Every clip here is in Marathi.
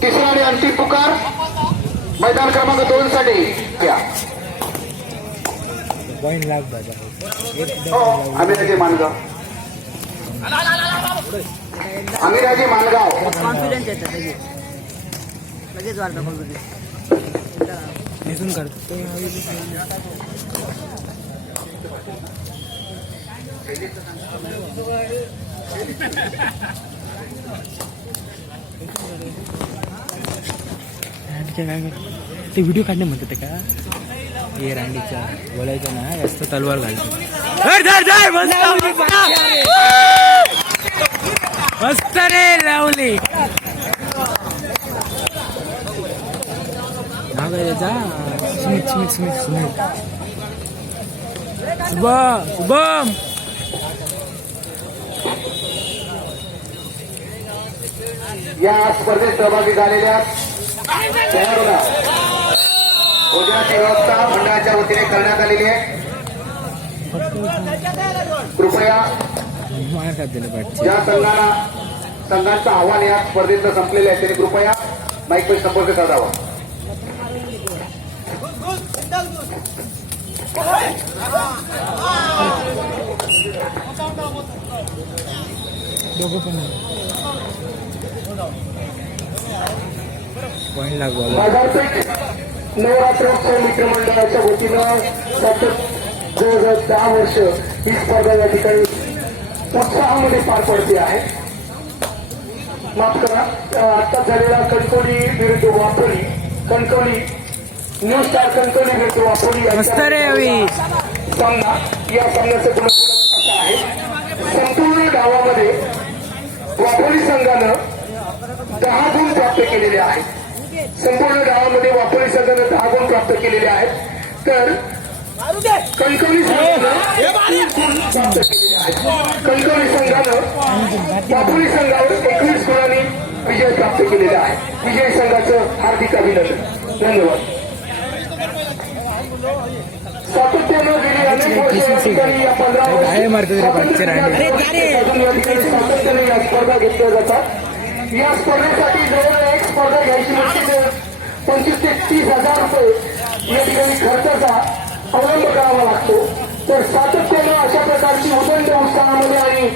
तिसरा आणि अंतिम पुकार मैदान क्रमांक 2 साठी घ्या. आमिराजी मानगाव, आमिराजी मानगाव. कॉन्फिडन्स येतात लगेच वाढतं निघून काढतो. ते व्हिडिओ काढणे म्हणतात का हे रांडीच्या बोलायचं ना जास्त तलवार घालतो. मस्त रे लावली नाव काय त्याचा सुमित सुमित सुमित सुमित शुभम या स्पर्धेत सहभागी झालेल्या खेळाडूला भोजनाची व्यवस्था मंडळाच्या वतीने करण्यात आलेली आहे. कृपया ज्या संघांचं आव्हान या स्पर्धेचं संपलेलं आहे त्यांनी कृपया माईकशी संपर्क साधावा. बाजारपेठ नवरात्रोत्सव मित्रमंडळाच्या वतीनं सतत जवळजवळ 10 वर्ष ही स्पर्धा या ठिकाणी उत्साहामध्ये पार पडते आहे. माफ करा, आता झालेला कणकवली विरुद्ध वापोली, कणकवली न्यू स्टार कणकवली विरुद्ध वापोली सामना या सामन्याचं गुणफलक आहे. संपूर्ण डावामध्ये वापोली संघानं 10 गुण प्राप्त केलेले आहेत. संपूर्ण डावामध्ये वापोली संघानं 10 गुण प्राप्त केलेले आहेत. तर कणकवली संघानं 30 गुण प्राप्त केलेले आहेत. कणकवली संघानं वापोली संघावर 21 गुणांनी विजय प्राप्त केलेला आहे. विजय संघाचं हार्दिक अभिनंदन. धन्यवाद. सातत्यानं गेली अनेक वर्ष या ठिकाणी या 15 सातत्याने या स्पर्धा घेतल्या जातात. या स्पर्धेसाठी जवळ एक स्पर्धा घ्यायची म्हणजे 25 ते 30 हजार रुपये या ठिकाणी खर्चाचा अवलंब करावा लागतो. तर सातत्यानं अशा प्रकारची उदंड उत्साहामध्ये आणि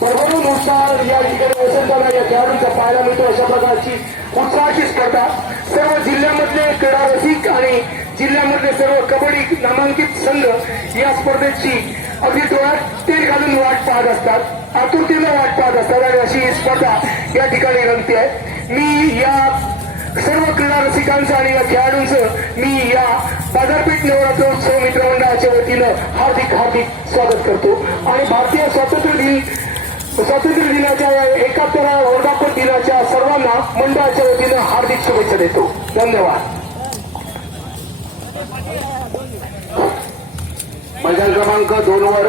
भरभरून उत्साह या ठिकाणी वसंताला या खेळाडूंचा पाहायला मिळतो. अशा प्रकारची उत्साहाची स्पर्धा सर्व जिल्ह्यामधले क्रीडा रसिक आणि जिल्ह्यामधले सर्व कबड्डी नामांकित संघ या स्पर्धेची अगदी डोळ्यात तेल घालून वाट पाहत असतात, आतुरतेनं वाट पाहत असतात आणि अशी ही स्पर्धा या ठिकाणी रंगते आहे. मी या सर्व क्रीडा रसिकांचं आणि या खेळाडूंचं मी या बाजारपेठ नवरात्रोत्सव मित्रमंडळाच्या वतीनं हार्दिक हार्दिक स्वागत करतो आणि भारतीय स्वातंत्र्य दिनाच्या 71व्या वर्धापन दिनाच्या सर्वांना मंडळाच्या वतीनं हार्दिक शुभेच्छा देतो. धन्यवाद. मैदान क्रमांक 2 वर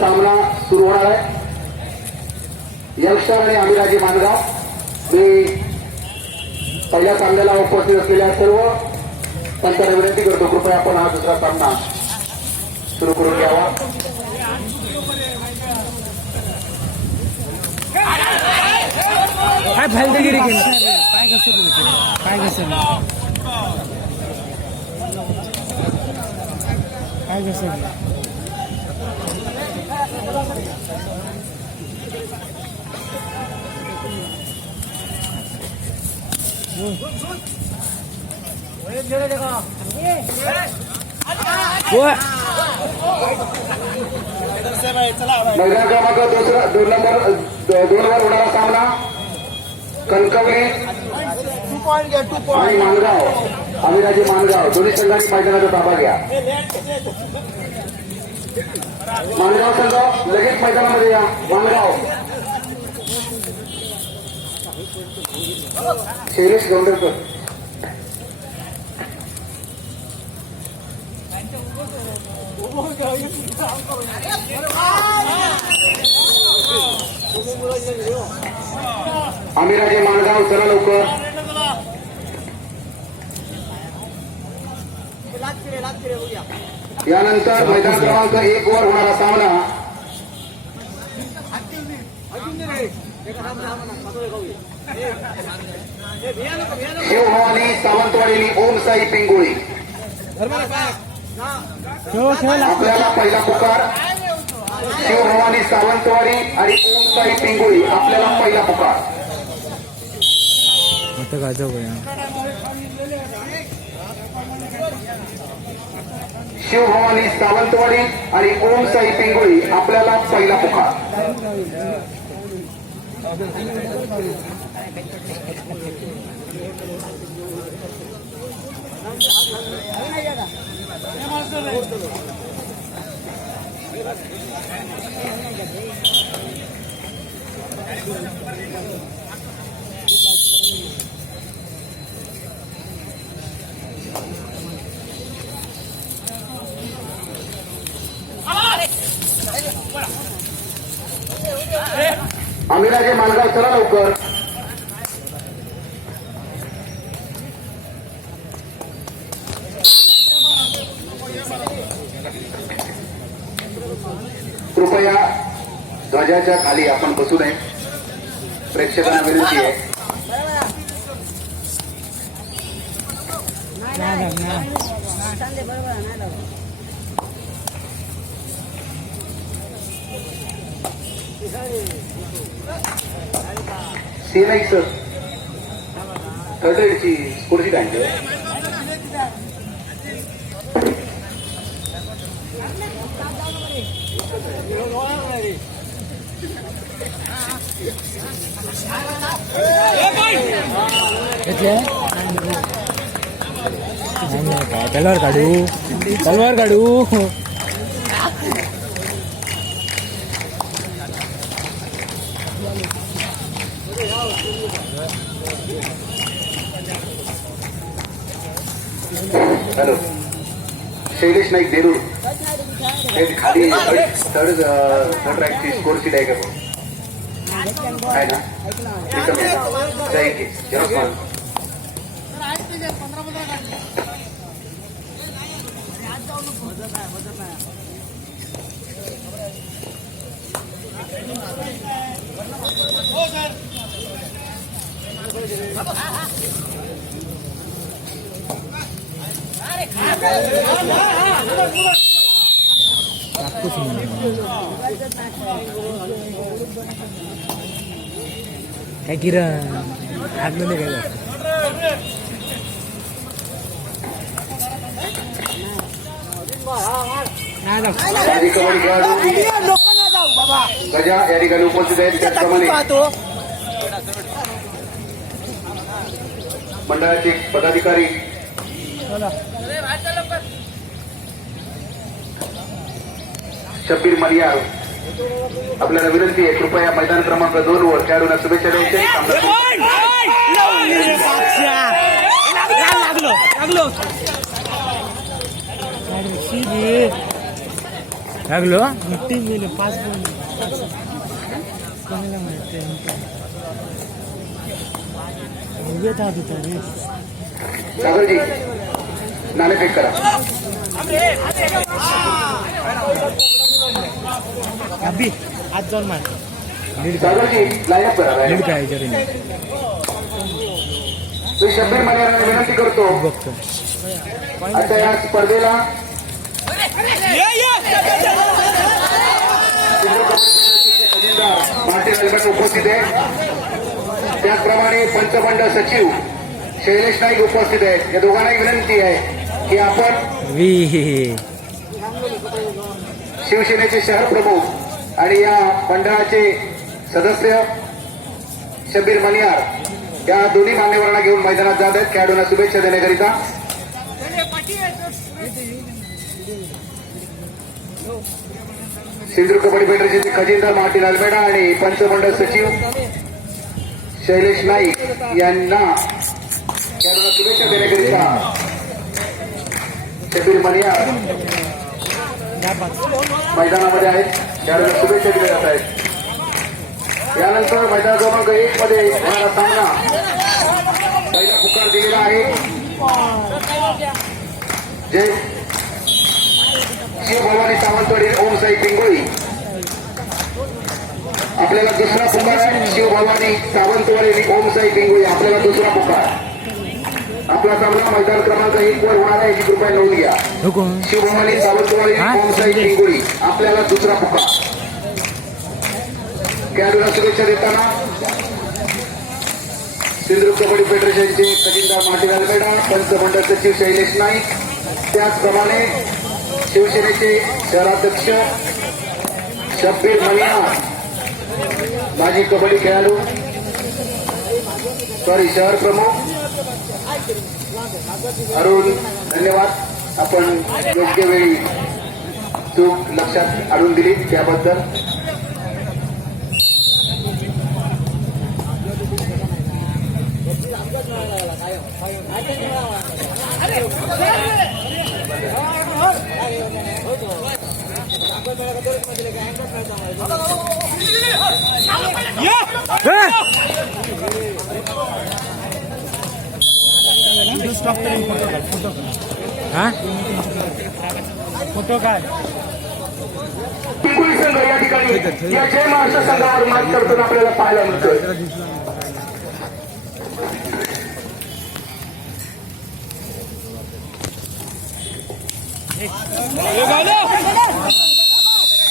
सामना सुरू होणार आहे. यंगस्टर आणि आमिराजी मानगाव. मी पहिल्या सामन्याला उपस्थित असलेल्या सर्व पंचांना विनंती करतो कृपया आपण हा दुसरा सामना सुरू करून घ्यावा. काय फालतगिरी केली काय घसरलं काय घसरलं काय घसरलं. मैदान क्रमांक 2 वर होणारा सामना कणकवली आणि मानगाव, आमिराजी मानगाव दोन्ही संघांनी मैदानाचा ताबा घ्या. मानगाव संघ लगेच मैदानामध्ये या. मानगाव शैलेश गौंडरकर. आमिराजी मानगाव चला लवकर. यानंतर मैदान क्रमांक 1 वर होणारा सामना शिवभवानी सावंतवाडी ओम साई पिंगोळी. आपल्याला पहिला पुकार शिवभवानी सावंतवाडी आणि ओम साई पिंगोळी. आपल्याला पहिला पुकार. शिवभवानी सावंतवाडी आणि ओम साई पिंगोळी. आपल्याला पहिला पुकार. अमिराजे मालगाव चला लवकर. कृपया ध्वजाच्या खाली आपण बसू नये. प्रेक्षकांना विनंती आहे. सी नाही सर. थर्ड एडची स्कोरची काय तलवार काढू. तलवार काढू. हॅलो. शैलेश नाईक देरूर हे खाली थर्ड रँकची स्कोर शीट आहे का? आहे ना. काय किरण आतमध्ये काय जात गजा या ठिकाणी उपस्थित आहेत. त्याचप्रमाणे मंडळाचे पदाधिकारी शब्बीर मलियार. आपल्याला विनंती आहे कृपया मैदान क्रमांक 2 वर खेळाडूंना शुभेच्छा द्यायचे. लागलो. सागरजी नाणेफेक करा. अभी आज जाऊन मार. सागरजी लाईनअप करा. लीड काय जरी मी शब्बीर मलियारांना विनंती करतो बघतो. आता या स्पर्धेला उपस्थित आहे. त्याचप्रमाणे पंचमंडळ सचिव शैलेश नाईक उपस्थित आहेत. या दोघांनाही विनंती आहे की आपण शिवसेनेचे शहर प्रमुख आणि या मंडळाचे सदस्य शब्बीर मलियार या दोन्ही मान्यवरांना घेऊन मैदानात जात आहेत खेळाडूंना शुभेच्छा देण्याकरिता. सिंधुदुर्ग कबड्डी फेडरेशनचे खजिनदार मार्टिन अल्मेडा आणि पंचमंडळ सचिव शैलेश नाईक यांना खेळाडूंना शुभेच्छा देण्याकरिता शब्बीर मलियार मैदानामध्ये आहेत. खेळाडूंना शुभेच्छा दिल्या जात आहेत. यानंतर मैदान क्रमांक 1 मध्ये होणारा सामना पहिला पुकार दिलेला आहे. जय शिवभवानी सावंतवाडी ओम साई पिंगोळी आपल्याला दुसरा पुकार आहे. शिवभवानी सावंतवाडी ओम साई पिंगोळी आपल्याला दुसरा पुकार. आपला सामना मैदान क्रमांक 1 वर होणार आहे. 1 रुपये नोंद घ्या. शिवभवानी सावंतवाडी ओम साई पिंगोळी आपल्याला दुसरा पुकार. खेळाडूला शुभेच्छा देताना सिंधुदुर्ग कबड्डी फेडरेशनचे खजिनदार माटीलाल बेडा, पंचमंडळ सचिव शैलेश नाईक, त्याचप्रमाणे शिवसेनेचे शहराध्यक्ष शब्बीर मलिया, माजी कबड्डी खेळाडू शहर प्रमुख अरुण, धन्यवाद. आपण योग्य वेळी चूक लक्षात आणून दिली त्याबद्दल. फोटो काय पिंगुळी संघ या ठिकाणी या जय महाराष्ट्र संघावर मात करताना आपल्याला पाहायला मिळतोय.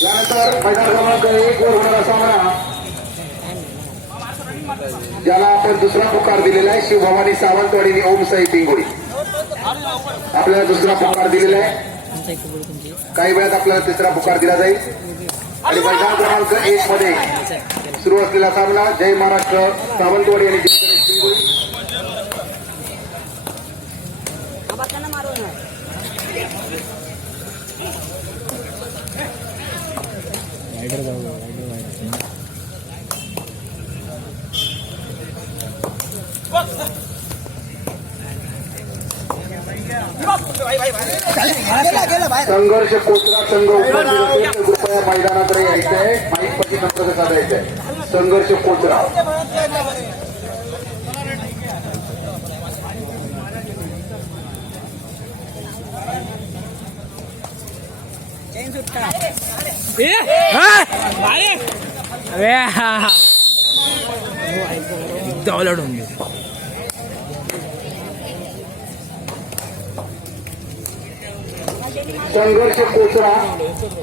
यानंतर मैदान क्रमांक 1 वर होणारा सामना ज्याला आपण दुसरा पुकार दिलेला आहे. शिवभवानी सावंतवाडी ओम साई पिंगोळी आपल्याला दुसरा पुकार दिलेला आहे. काही वेळात आपल्याला तिसरा पुकार दिला जाईल. आणि मैदान क्रमांक 1 मध्ये सुरू असलेला सामना जय महाराष्ट्र सावंतवाडी आणि पिंगोळी. संघर्ष कोचरा संघ उपस्थित कृपया मैदानाकडे यायचं आहे. माईक पती संपर्क साधायचा आहे. संघर्ष कोचरा दौलडून घे. संघर्ष कोचरा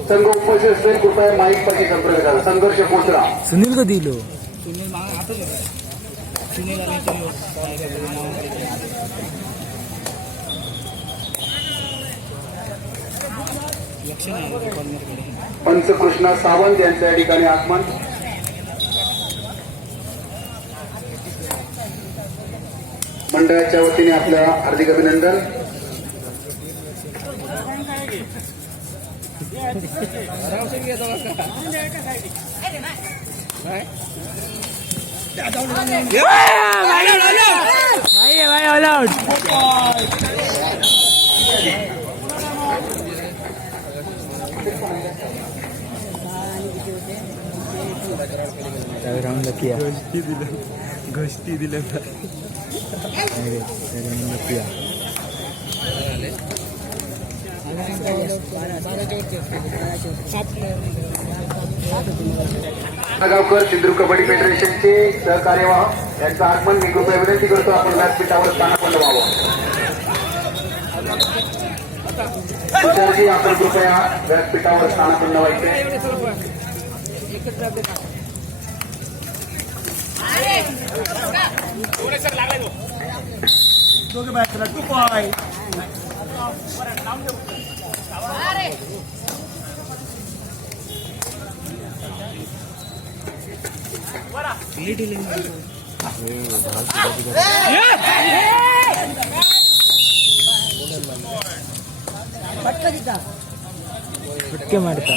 संघ उपस्थित असेल कृपया माईक पती संपर्क करा. संघर्ष कोचरा सुनील को दिलो. पंचकृष्ण सावंत यांचं या ठिकाणी आगमन. मंडळाच्या वतीने आपलं हार्दिक अभिनंदन. गोष्टी दिल्या गावकर सिंधुदुर्ग कबड्डी फेडरेशनचे सहकार्यवाह यांचं आगमन मी कृपया विनंती करतो. आपण व्यासपीठावर स्थानापन्न व्हावं. तुषारजी आपण कृपया व्यासपीठावर स्थानापन्न व्हायचे. फटके मारता.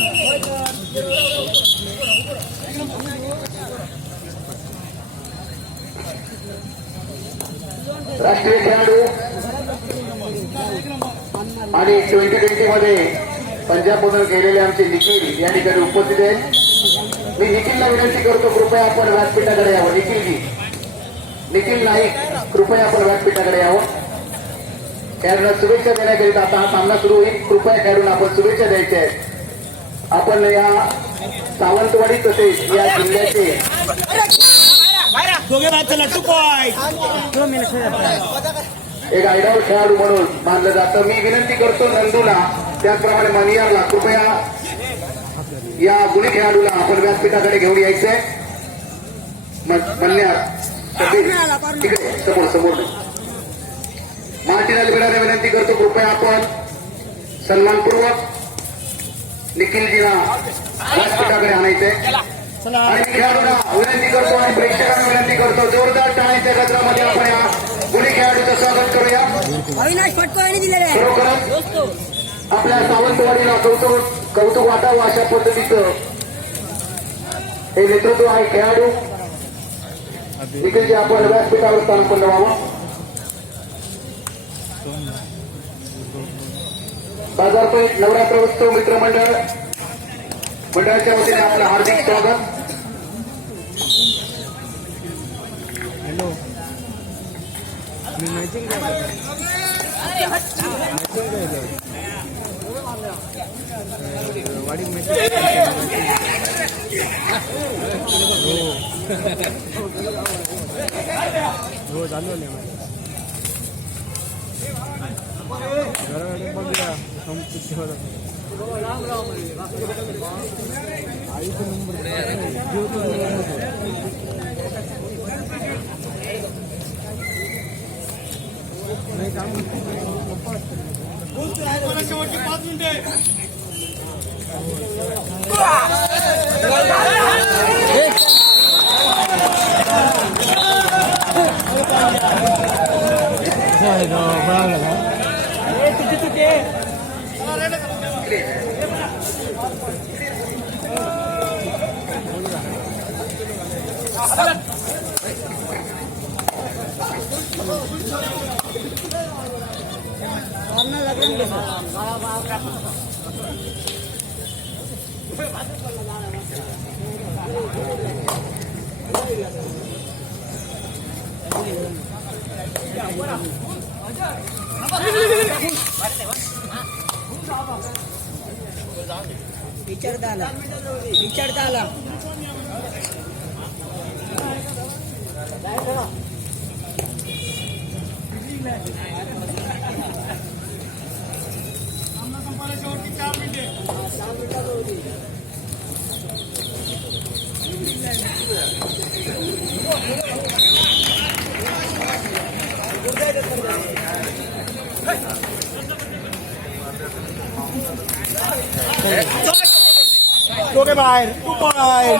राष्ट्रीय खेळाडू आणि 2020 मध्ये पंजाबमधून गेलेले आमचे निखिल या ठिकाणी उपस्थित आहेत. मी निखिलला विनंती करतो कृपया आपण व्यासपीठाकडे यावं. निखिल नाईक कृपया आपण व्यासपीठाकडे यावं. खेळाडूंना शुभेच्छा देण्याकरिता आता हा सामना सुरू होईल. कृपया खेळाडूंना आपण शुभेच्छा द्यायच्या आहेत. आपण या सावंतवाडी तसेच या जिल्ह्याचे एक आयडॉल खेळाडू म्हणून मानलं जातं. मी विनंती करतो नंदूला त्याचप्रमाणे मनियारला कृपया या गुणी खेळाडूला आपण व्यासपीठाकडे घेऊन यायचंय. मन्यार तिकडे समोर मार्टिन अल्बेडाने विनंती करतो कृपया आपण सन्मानपूर्वक निखिलजीला व्यासपीठाकडे आणायचंय. आणि खेळाडूंना विनंती करतो आणि प्रेक्षकांना विनंती करतो जोरदार टाळीच्या गजरामध्ये आपण या गुणी खेळाडूचं स्वागत करूया. खरोखरच आपल्या सावंतवाडीला कौतुक वाटावं अशा पद्धतीचं हे नेतृत्व आहे. खेळाडू निखिलजी आपण व्यासपीठावर स्थानापन्न व्हावं. बाजारपेठ नवरात्र उत्सव मित्रमंडळ मंडळाच्या वतीने आपलं हार्दिक स्वागत. हॅलो मी वाडी हो चालू नाही बघूया आईचा नंबर नाही काम शेवटची 5 मिनिटे विचारता आला दोघे बाहेर तू बाहेर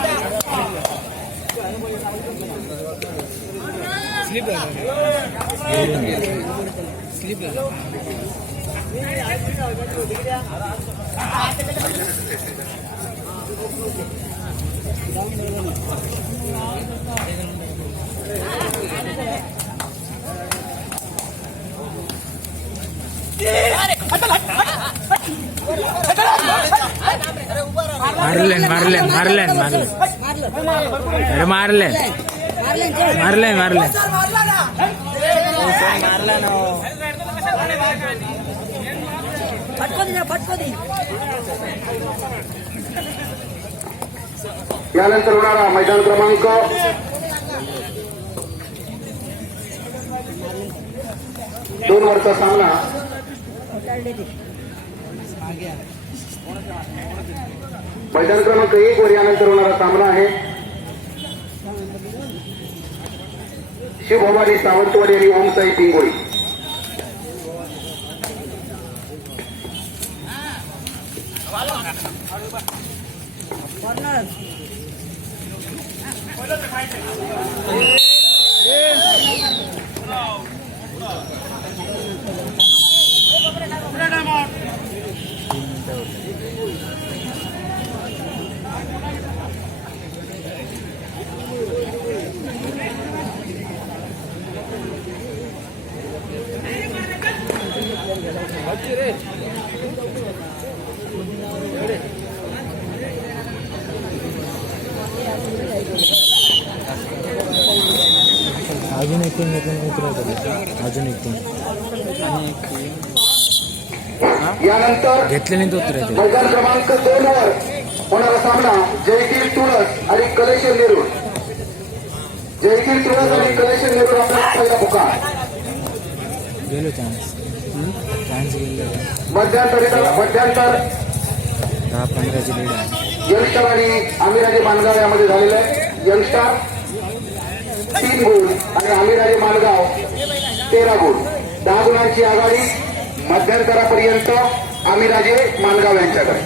स्लिप मारलेन अरे मारलेन यानंतर होणारा मैदान क्रमांक 2 वरचा सामना मैदान क्रमांक 1 वर यानंतर होणारा सामना आहे शिवभवानी सावंतवाडी आणि ओमसाई पिंगोळी. अजून एक टीम उतरवतो अजून एक टीम यानंतर घेतले नाही तो उतरायचे मैदान क्रमांक 2 वर होणारा सामना जयतीर तुळस आणि कलेश्वर नेरूळ. जयतीर तुळस आणि कलेश्वर नेरूळ आपला पहिला पुकार. गेलो चान्स गेलो मध्यांतर 10-15ची लीड आहे यंगस्टर आणि आमिराजे मानगाव यामध्ये झालेलं आहे. यंगस्टर 3 गुण आणि आमिराजे मानगाव 13 गुण. 10 गुणांची आघाडी मध्यंतरापर्यंत आमिराजे मानगाव यांच्याकडे.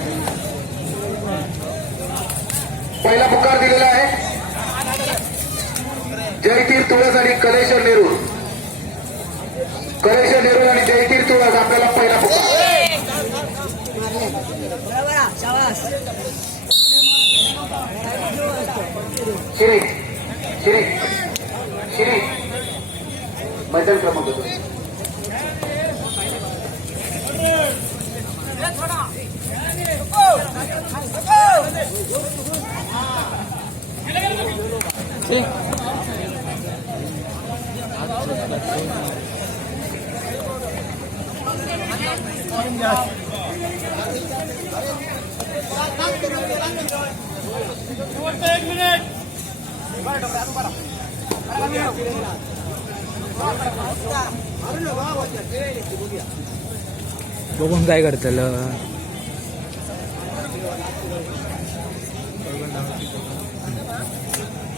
पहिला पुकार दिलेला आहे जयतीर तुळस आणि कलेश्वर नेरूळ. कलेश्वर नेरूळ आणि जयतीर तुळस आपल्याला पहिला पुकार. शिरीक शिरीक शिरीक मैदान क्रमांक 2. बघून काय करतलं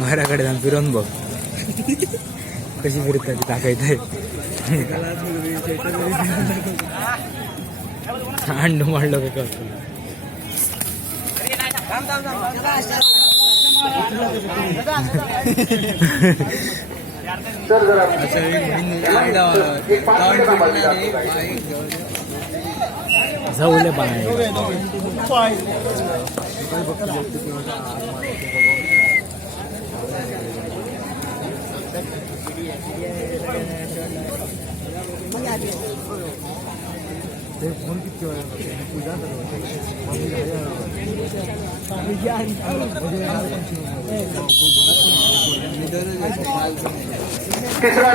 घराकडे जाऊन फिरून बघ कशी फिरतात टाकायचं अंड मांडलो काय करतो सर जरा एक 5 मिनिटं थांबा. जाऊले पाणी फोन किती पूजा तिसरा